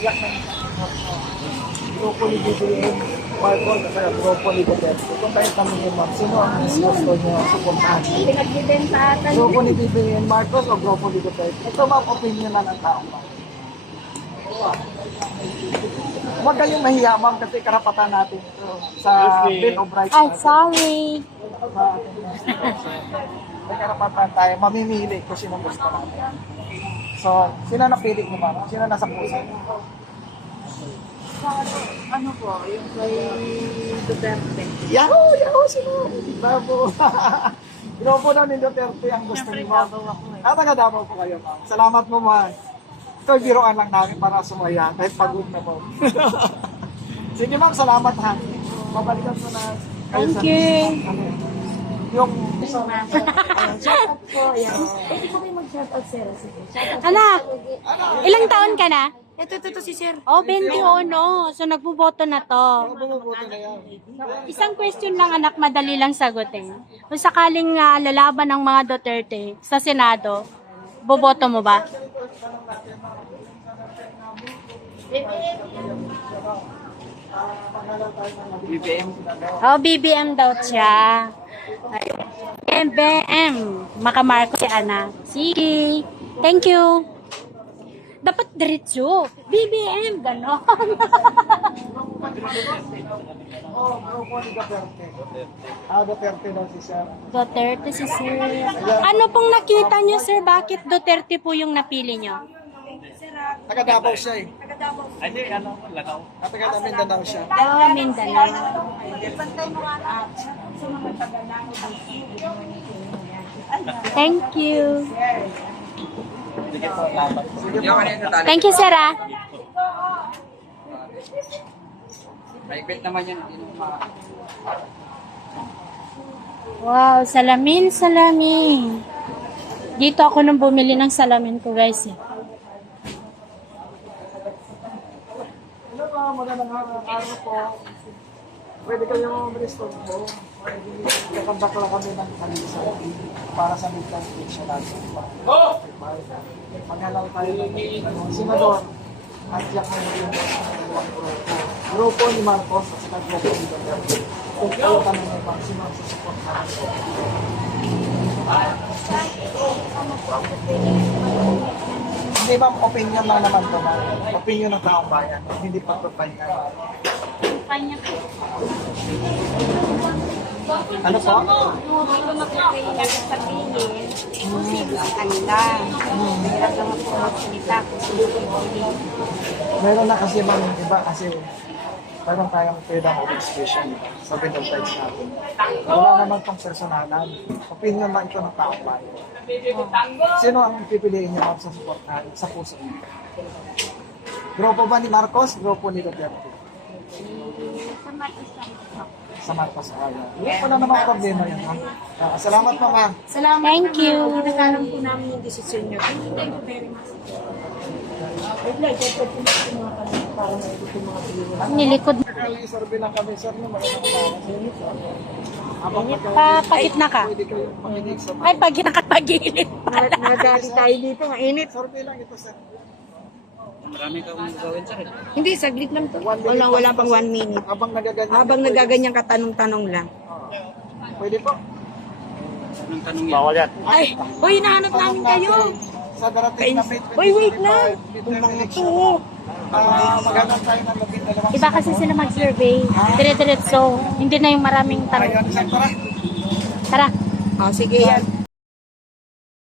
yak ng grupo ni BBM Marcos at saka grupo ni Duterte. Kung tayo tanongin ma'am, sino ang mas gusto nyo suportahan? Pinagbibentahan. Grupo ni BBM Marcos o grupo ni Duterte? Ito ma'am, opinion na ng tao ma'am. Huwag kayong mahiya ma'am kasi karapatan natin ito sa Bill of Rights Ay, natin. sorry. May karapatan tayo, mamimili kung sino gusto natin. So, sino napili mo ma'am? Sino nasa puso? Ano po, yung kay Duterte. Yahoo! Yahoo! Sino? Bravo! Grupo na ni Duterte ang gusto ni ma'am. Taga Davao po kayo ma'am. Salamat mo ma'am. Ito, biroan lang namin para sumaya kahit pagod na po. Sige ma'am, salamat ha. Mabalikan mo na. Thank you. Yung Shoutout po. Yan. Pwede ko kayo mag-shoutout, sir. Anak, ilang taon ka na? Ito si sir. Oh, 21. So, nagbuboto na to. bumubuto na yan. Isang question lang, anak, madali lang sagutin. Kung sakaling lalaban ng mga Duterte sa Senado, boboto mo ba? Oh, BBM daw siya. BBM. Makamarko si Ana. Sige. Thank you. Dapat diretso. BBM. Ganon. Oh, grupo ni Duterte. Duterte daw si Sir. Duterte si Sir. Ano pong nakita niyo, Sir? Bakit Duterte po yung napili niyo? Taga Davao siya eh. Ano yung ano, lagaw? Taga Mindanao siya. Oh, Mindanao. Thank you. Sige po, laban. Thank you, Sir. Private naman yan, hindi naman Wow, salamin, salamin. Dito ako nung bumili ng salamin ko, guys. Hello mga magandang araw po. Pwede kayong restore po. Kakandak lang kami ng kalisa para sa midterm election natin. Maghalal tayo ng senador at yak na yung grupo ni Marcos at saka grupo ni Duterte. Kung kayo tanong mo ba, sino ang susuport natin? Hindi ma'am, opinion lang naman to ma'am. Opinion ng taong bayan, hindi pagpapahinga. Ano po? Hindi ko makakaya sabihin kung sino sa kanila. Hirap naman po magsalita kung sino pipili. Meron na kasi ma'am, iba kasi parang tayong freedom of expression sa Bill of Rights natin. Wala naman pang personalan. Opinion lang ito ng taong bayan. Sino ang pipiliin niyo ma'am sa suportahan, sa puso niyo? Grupo ba ni Marcos? Grupo ni Duterte? Sa Marcos ayaw. Wala namang problema yan ma'am. Salamat po ma'am. Salamat. Thank you. Kinakalam po namin yung desisyon nyo. Thank you very much. Nilikod. Nag-survey lang kami sir no, magandang Init pa, pagitna ka. Pwede kayong makinig sa Ay, pagitna ka, pagilid pala. Nadali tayo dito. Mainit. survey lang ito sir. marami kang gawin sa rin. Hindi, saglit lang to. Wala pang 1 minute. Habang nagaganyan. Habang nagaganyan katanong-tanong lang. Pwede po. Anong tanong yan? Bawal yan. Ay, uy, hinahanap namin kayo. Sa darating na May 2025, Uy, wait lang. midterm Mga election, to. maghanap tayo ng 12 Iba kasi sila mag-survey. Dire-diretso. Hindi na yung maraming tanong. Ayun, sir, tara. Tara. Oh, sige yan.